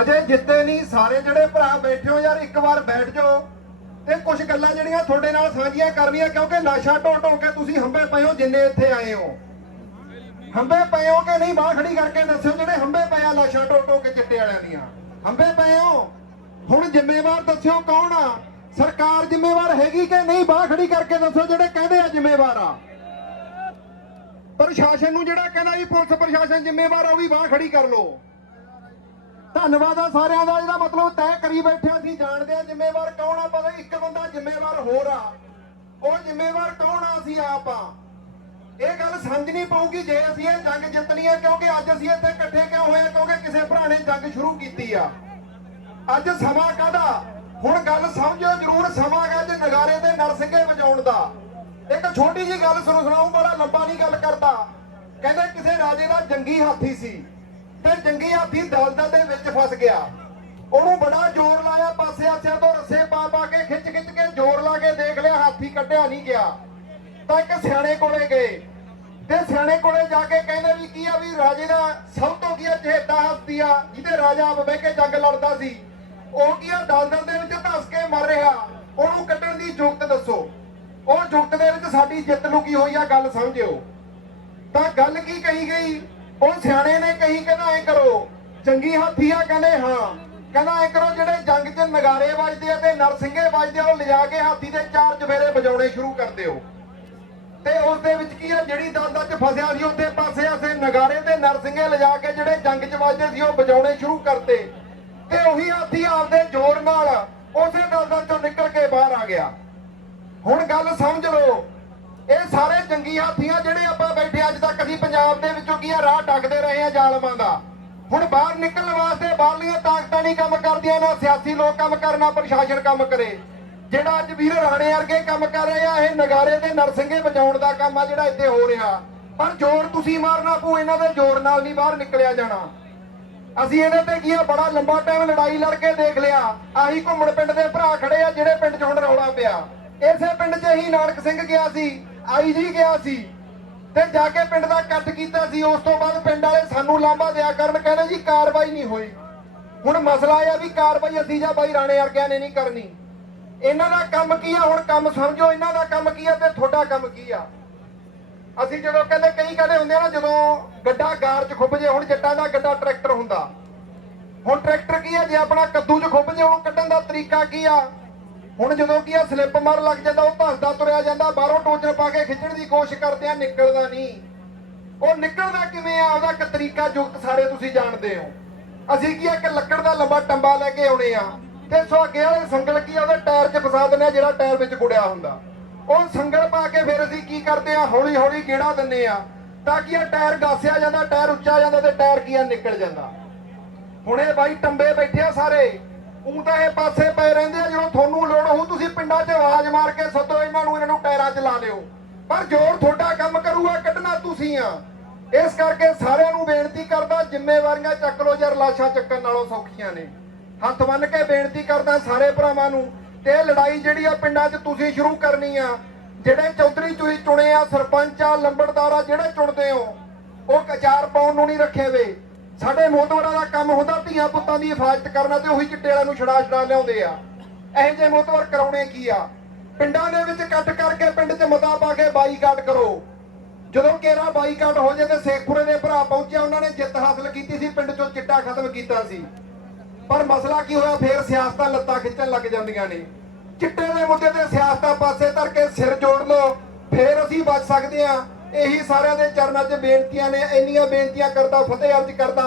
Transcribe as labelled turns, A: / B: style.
A: ਅਜੇ ਜਿੱਤੇ ਨਹੀਂ, ਸਾਰੇ ਜਿਹੜੇ ਭਰਾ ਬੈਠੇ ਹੋ ਯਾਰ, ਇੱਕ ਵਾਰ ਬੈਠ ਜਾਓ। ਤੇ ਕੁਝ ਗੱਲਾਂ ਜਿਹੜੀਆਂ ਤੁਹਾਡੇ ਨਾਲ ਸਾਂਝੀਆਂ ਕਰਨੀਆਂ, ਕਿਉਂਕਿ ਲਾਸ਼ਾਂ ਢੋ ਢੋ ਕੇ ਤੁਸੀਂ ਹੰਬੇ ਪਏ ਹੋ ਜਿੰਨੇ ਇੱਥੇ ਆਏ ਹੋ। ਹੰਬੇ ਪਏ ਹੋ ਕਿ ਨਹੀਂ? ਬਾਹ ਖੜੀ ਕਰਕੇ ਦੱਸਿਓ ਜਿਹੜੇ ਹੰਬੇ ਪਏ ਆ ਲਾਸ਼ਾਂ ਢੋ ਢੋ ਕੇ ਚਿੱਟੇ ਵਾਲਿਆਂ ਦੀਆਂ। ਹੰਬੇ ਪਏ ਹੋ? ਹੁਣ ਜ਼ਿੰਮੇਵਾਰ ਦੱਸਿਓ ਕੌਣ ਆ? ਸਰਕਾਰ ਜ਼ਿੰਮੇਵਾਰ ਹੈਗੀ ਕਿ ਨਹੀਂ? ਬਾਹ ਖੜੀ ਕਰਕੇ ਦੱਸੋ ਜਿਹੜੇ ਕਹਿੰਦੇ ਆ ਜ਼ਿੰਮੇਵਾਰ ਆ। ਪ੍ਰਸ਼ਾਸਨ ਨੂੰ ਜਿਹੜਾ ਕਹਿੰਦਾ ਵੀ ਪੁਲਿਸ ਪ੍ਰਸ਼ਾਸਨ ਜ਼ਿੰਮੇਵਾਰ ਆ, ਉਹ ਵੀ ਬਾਹ ਖੜੀ ਕਰ ਲੋ ਧੰਨਵਾਦ ਆ ਸਾਰਿਆਂ ਦਾ, ਇਹਦਾ ਮਤਲਬ ਤੈਅ ਕਰੀ ਬੈਠਿਆ ਸੀ ਜਾਣਦੇ ਆ ਜ਼ਿੰਮੇਵਾਰ ਕੌਣ ਆ ਪਰ ਇੱਕ ਬੰਦਾ ਜ਼ਿੰਮੇਵਾਰ ਹੋਰ ਆ। ਉਹ ਜ਼ਿੰਮੇਵਾਰ ਕੌਣ ਆ ਅਸੀਂ ਆਪ ਇਹ ਗੱਲ ਸਮਝਣੀ ਪਊਗੀ ਜੇ ਅਸੀਂ ਇਹ ਜੰਗ ਜਿੱਤਣੀ ਹੈ ਕਿਉਂਕਿ ਅੱਜ ਅਸੀਂ ਇੱਥੇ ਇਕੱਠੇ ਕਿਉਂ ਹੋਏ ਕਿਉਂਕਿ ਕਿਸੇ ਭਰਾ ਨੇ ਜੰਗ ਸ਼ੁਰੂ ਕੀਤੀ ਆ। ਅੱਜ ਸਮਾਂ ਕਾਦਾ ਹੁਣ ਗੱਲ ਸਮਝੋ, ਜ਼ਰੂਰ ਸਮਾਂ ਗਾ ਜੇ ਨਗਾਰੇ ਤੇ ਨਰਸਿੰਘੇ ਵਜਾਉਣ ਦਾ। ਇੱਕ ਛੋਟੀ ਜੀ ਗੱਲ ਸੁਣੋ ਸੁਣਾਉਂ, ਬੜਾ ਲੰਬਾ ਨਹੀਂ ਗੱਲ ਕਰਦਾ। ਕਹਿੰਦੇ ਕਿਸੇ ਰਾਜੇ ਦਾ ਜੰਗੀ ਹਾਥੀ ਸੀ। ਤੇ ਜੰਗੀ ਹਾਥੀ ਦਲਦਲ ਦੇ ਵਿੱਚ ਫਸ ਗਿਆ। ਉਹਨੂੰ ਬੜਾ ਜ਼ੋਰ ਲਾਇਆ, ਪਾਸੇ ਆਸਿਆਂ ਤੋਂ ਰੱਸੇ ਪਾ ਪਾ ਕੇ ਖਿੱਚ ਖਿੱਚ ਕੇ ਜ਼ੋਰ ਲਾ ਕੇ ਦੇਖ ਲਿਆ, ਹਾਥੀ ਕੱਢਿਆ ਨਹੀਂ ਗਿਆ। ਤਾਂ ਇੱਕ ਸਿਆਣੇ ਕੋਲੇ ਗਏ। ਤੇ ਸਿਆਣੇ ਕੋਲੇ ਜਾ ਕੇ ਕਹਿੰਦੇ ਵੀ ਕੀ ਆ ਵੀ ਰਾਜੇ ਦਾ ਸਭ ਤੋਂ ਕੀ ਆ, ਚਹੇਤਾ ਹਸਤੀ ਆ, ਜਿਹਦੇ ਰਾਜਾ ਆਪ ਬਹਿ ਕੇ ਜੰਗ ਲੜਦਾ ਸੀ। ਉਹ ਕੀ ਆ, ਦਲਦਲ ਦੇ ਵਿੱਚ ਧਸ ਕੇ ਮਰ ਰਿਹਾ। ਉਹਨੂੰ ਕੱਢਣ ਦੀ ਜੁਗਤ ਦੱਸੋ। ਉਹ ਜੁਗਤ ਦੇ ਵਿੱਚ ਸਾਡੀ ਜਿੱਤ ਲੁਕੀ ਹੋਈ ਆ, ਗੱਲ ਸਮਝਿਓ। ਤਾਂ ਗੱਲ ਕੀ ਕਹੀ ਗਈ? ਉਹ ਸਿਆਣੇ ਨੇ ਕਹੀ ਕਹਿੰਦਾ ਐ ਕਰੋ, ਚੰਗੀ ਹਾਥੀ ਆ ਕਹਿੰਦੇ ਹਾਂ। ਕਹਿੰਦਾ ਐ ਕਰੋ, ਜਿਹੜੇ ਜੰਗ 'ਚ ਨਗਾਰੇ ਵੱਜਦੇ ਆ ਤੇ ਨਰਸਿੰਘੇ ਵੱਜਦੇ ਆ, ਉਹ ਲਿਜਾ ਕੇ ਹਾਥੀ ਦੇ ਚਾਰ ਚਫੇਰੇ ਵਜਾਉਣੇ ਸ਼ੁਰੂ ਕਰ ਦਿਓ। ਤੇ ਉਸ ਦੇ ਵਿੱਚ ਕੀ ਆ, ਜਿਹੜੀ ਦਾਦਾ 'ਚ ਫਸਿਆ ਸੀ, ਉੱਥੇ ਪਾਸੇ ਆਸੇ ਨਗਾਰੇ ਤੇ ਨਰਸਿੰਘੇ ਲਿਜਾ ਕੇ ਜਿਹੜੇ ਜੰਗ 'ਚ ਵੱਜਦੇ ਸੀ, ਉਹ ਵਜਾਉਣੇ ਸ਼ੁਰੂ ਕਰਤੇ। ਤੇ ਉਹੀ ਹਾਥੀ ਆਪਦੇ ਜ਼ੋਰ ਨਾਲ ਉਸੇ ਦਲਦਲ 'ਚੋਂ ਨਿਕਲ ਕੇ ਬਾਹਰ ਆ ਗਿਆ। ਹੁਣ ਗੱਲ ਸਮਝ ਲਓ ਇਹ ਸਾਰੇ ਜੰਗੀ ਹਾਥੀਆਂ ਜਿਹੜੇ ਆਪਾਂ ਬੈਠੇ ਅੱਜ ਤੱਕ, ਅਸੀਂ ਪੰਜਾਬ ਦੇ ਵਿੱਚੋਂ ਕੀ ਆ, ਰਾਹ ਡੱਕਦੇ ਰਹੇ ਆ ਜ਼ਾਲਮਾਂ ਦਾ। ਹੁਣ ਬਾਹਰ ਨਿਕਲਣ ਵਾਸਤੇ ਬਾਹਰਲੀਆਂ ਤਾਕਤਾਂ ਨਹੀਂ ਕੰਮ ਕਰਦੀਆਂ, ਨਾ ਸਿਆਸੀ ਲੋਕ ਕੰਮ ਕਰਨਾ ਪ੍ਰਸ਼ਾਸਨ ਕੰਮ ਕਰੇ। ਜਿਹੜਾ ਅੱਜ ਵੀਰ ਰਾਣੇ ਵਰਗੇ ਕੰਮ ਕਰ ਰਹੇ ਆ ਇਹ ਨਗਾਰੇ ਤੇ ਨਰਸਿੰਘੇ ਵਜਾਉਣ ਦਾ ਕੰਮ ਆ ਜਿਹੜਾ ਇੱਥੇ ਹੋ ਰਿਹਾ। ਪਰ ਜ਼ੋਰ ਤੁਸੀਂ ਮਾਰਨਾ ਪਊ, ਇਹਨਾਂ ਦੇ ਜ਼ੋਰ ਨਾਲ ਨਹੀਂ ਬਾਹਰ ਨਿਕਲਿਆ ਜਾਣਾ। ਅਸੀਂ ਇਹਦੇ ਤੇ ਕੀ ਆ, ਬੜਾ ਲੰਬਾ ਟਾਈਮ ਲੜਾਈ ਲੜ ਕੇ ਦੇਖ ਲਿਆ। ਆਹੀ ਘੁੰਮਣ ਪਿੰਡ ਦੇ ਭਰਾ ਖੜੇ ਆ, ਜਿਹੜੇ ਪਿੰਡ 'ਚ ਹੁਣ ਰੌਲਾ ਪਿਆ। ਇਸੇ ਪਿੰਡ 'ਚ ਹੀ ਨਾਨਕ ਸਿੰਘ ਗਿਆ ਸੀ। ਆਈ ਜੀ ਗਿਆ ਸੀ। ਤੇ ਜਾ ਕੇ ਪਿੰਡ ਦਾ ਇਕੱਠ ਕੀਤਾ ਸੀ। ਉਸ ਤੋਂ ਬਾਅਦ ਪਿੰਡ ਵਾਲੇ ਸਾਨੂੰ ਲਾਂਭਾ ਦਿਆ ਕਰਨ, ਕਹਿੰਦੇ ਜੀ ਕਾਰਵਾਈ ਨਹੀਂ ਹੋਈ। ਹੁਣ ਮਸਲਾ ਇਹ ਆ ਵੀ ਕਾਰਵਾਈ ਅਸੀਂ ਜਾਂ ਬਾਈ ਰਾਣੇ ਵਰਗਿਆਂ ਨੇ ਨਹੀਂ ਕਰਨੀ। ਇਹਨਾਂ ਦਾ ਕੰਮ ਕੀ ਆ? ਹੁਣ ਕੰਮ ਸਮਝੋ, ਇਹਨਾਂ ਦਾ ਕੰਮ ਕੀ ਆ ਤੇ ਤੁਹਾਡਾ ਕੰਮ ਕੀ ਆ? ਅਸੀਂ ਜਦੋਂ ਕਹਿੰਦੇ, ਕਈ ਕਹਿੰਦੇ ਹੁੰਦੇ ਆ ਨਾ, ਜਦੋਂ ਗੱਡਾ ਗਾਰ 'ਚ ਖੁੱਭ ਜੇ, ਹੁਣ ਜੱਟਾਂ ਦਾ ਗੱਡਾ ਟਰੈਕਟਰ ਹੁੰਦਾ। ਹੁਣ ਟਰੈਕਟਰ ਕੀ ਆ? ਜੇ ਆਪਣਾ ਕੱਦੂ 'ਚ ਖੁੱਭ ਜੇ, ਉਹਨੂੰ ਕੱਢਣ ਦਾ ਤਰੀਕਾ ਕੀ ਆ? ਹੁਣ ਜਦੋਂ ਕੀ ਆ, ਸਲਿੱਪ ਮਾਰ ਲੱਗ ਜਾਂਦਾ, ਉਹ ਭੱਜਦਾ, ਤੁਰਿਆ ਜਾਂਦਾ, ਬਾਹਰੋਂ ਟੋਚਰ ਪਾ ਕੇ ਖਿੱਚਣ ਦੀ ਕੋਸ਼ਿਸ਼ ਕਰਦੇ ਆ, ਨਿਕਲਦਾ ਨਹੀਂ। ਉਹ ਨਿਕਲਦਾ ਕਿਵੇਂ ਆ? ਉਹਦਾ ਇੱਕ ਤਰੀਕਾ ਜੁਗਤ ਸਾਰੇ ਤੁਸੀਂ ਜਾਣਦੇ ਹੋ। ਅਸੀਂ ਕੀ ਇੱਕ ਲੱਕੜ ਦਾ ਲੰਬਾ ਟੰਬਾ ਲੈ ਕੇ ਆਉਣੇ ਆ। ਤੇ ਸੋ ਅੱਗੇ ਵਾਲੇ ਸੰਗਲ ਕੀ ਉਹਦੇ ਟਾਇਰ 'ਚ ਫਸਾ ਦਿੰਦੇ ਆ, ਜਿਹੜਾ ਟਾਇਰ ਵਿੱਚ ਗੁੜਿਆ ਹੁੰਦਾ। ਉਹ ਸੰਗਲ ਪਾ ਕੇ ਫਿਰ ਅਸੀਂ ਕੀ ਕਰਦੇ ਆ ਹੌਲੀ ਹੌਲੀ ਗੇੜਾ ਦਿੰਨੇ ਆ। ਤਾਂ ਕਿ ਇਹ ਟਾਇਰ ਗਾਸਿਆ ਜਾਂਦਾ, ਟਾਇਰ ਉੱਚਾ ਜਾਂਦਾ ਤੇ ਟਾਇਰ ਕੀ ਆ, ਨਿਕਲ ਜਾਂਦਾ। ਹੁਣ ਇਹ ਬਾਈ ਟੰਬੇ ਬੈਠੇ ਆ ਸਾਰੇ। ਉਹ ਤਾਂ ਇਹ ਪਾਸੇ ਪਏ ਰਹਿੰਦੇ ਆ ਪਰ ਜੋਰ ਤੁਹਾਡਾ ਕੰਮ ਕਰੂਗਾ, ਕੱਢਣਾ ਤੁਸੀਂ ਆ। ਇਸ ਕਰਕੇ ਸਾਰਿਆਂ ਨੂੰ ਬੇਨਤੀ ਕਰਦਾ, ਜ਼ਿੰਮੇਵਾਰੀਆਂ ਚੱਕ ਲਓ ਯਾਰ, ਲਾਸ਼ਾਂ ਚੱਕਣ ਨਾਲੋਂ ਸੌਖੀਆਂ ਨੇ। ਹੱਥ ਬੰਨ ਕੇ ਬੇਨਤੀ ਕਰਦਾ ਸਾਰੇ ਭਰਾਵਾਂ ਨੂੰ ਤੇ ਇਹ ਲੜਾਈ ਜਿਹੜੀ ਆ ਪਿੰਡਾਂ 'ਚ ਤੁਸੀਂ ਸ਼ੁਰੂ ਕਰਨੀ ਆ, ਜਿਹੜੇ ਚੌਧਰੀ ਚੂਈ ਚੁਣੇ ਆ, ਸਰਪੰਚ ਆ, ਲੰਬੜਦਾਰ ਆ, ਜਿਹੜੇ ਚੁਣਦੇ ਹੋ, ਉਹ ਕਚਾਰ ਪਾਉਣ ਨੂੰ ਨਹੀਂ ਰੱਖੇ ਵੇ। ਸਾਡੇ ਮੋਤਵਰਾਂ ਦਾ ਕੰਮ ਹੁੰਦਾ, ਧੀਆਂ ਪੁੱਤਾਂ ਦੀ ਹਿਫਾਜ਼ਤ ਕਰਨਾ ਤੇ ਉਹੀ ਚਿੱਟੇ ਵਾਲਿਆਂ ਨੂੰ ਛੜਾ ਛੜਾ ਲਿਆਉਂਦੇ ਆ। ਇਹੋ ਜਿਹੇ ਮੋਤਵਰ ਕਰਾਉਣੇ ਕੀ ਆ? ਪਿੰਡਾਂ ਦੇ ਵਿੱਚ ਕੱਟ ਕਰਕੇ ਪਿੰਡ 'ਚ ਮਤਾ ਪਾ ਕੇ ਬਾਈਕਾਟ ਕਰੋ। ਜਦੋਂ ਕੇਰਾ ਬਾਈਕਾਟ ਹੋ ਜਾਏ ਤੇ ਸੇਖਪੁਰੇ ਦੇ ਭਰਾ ਪਹੁੰਚਿਆ, ਉਹਨਾਂ ਨੇ ਜਿੱਤ ਹਾਸਲ ਕੀਤੀ ਸੀ, ਪਿੰਡ 'ਚੋਂ ਚਿੱਟਾ ਖਤਮ ਕੀਤਾ ਸੀ। ਪਰ ਮਸਲਾ ਕੀ ਹੋਇਆ? ਫੇਰ ਸਿਆਸਤਾਂ ਲੱਤਾਂ ਖਿੱਚਣ ਲੱਗ ਜਾਂਦੀਆਂ ਨੇ। ਚਿੱਟੇ ਦੇ ਮੁੱਦੇ ਤੇ ਸਿਆਸਤਾਂ ਪਾਸੇ ਧਰ ਕੇ ਸਿਰ ਜੋੜ ਲਓ, ਫੇਰ ਅਸੀਂ ਬਚ ਸਕਦੇ ਹਾਂ। ਇਹੀ ਸਾਰਿਆਂ ਦੇ ਚਰਨਾਂ 'ਚ ਬੇਨਤੀਆਂ ਨੇ, ਇੰਨੀਆਂ ਬੇਨਤੀਆਂ ਕਰਦਾ, ਫਤਿਹ ਅਰਜ ਕਰਦਾ।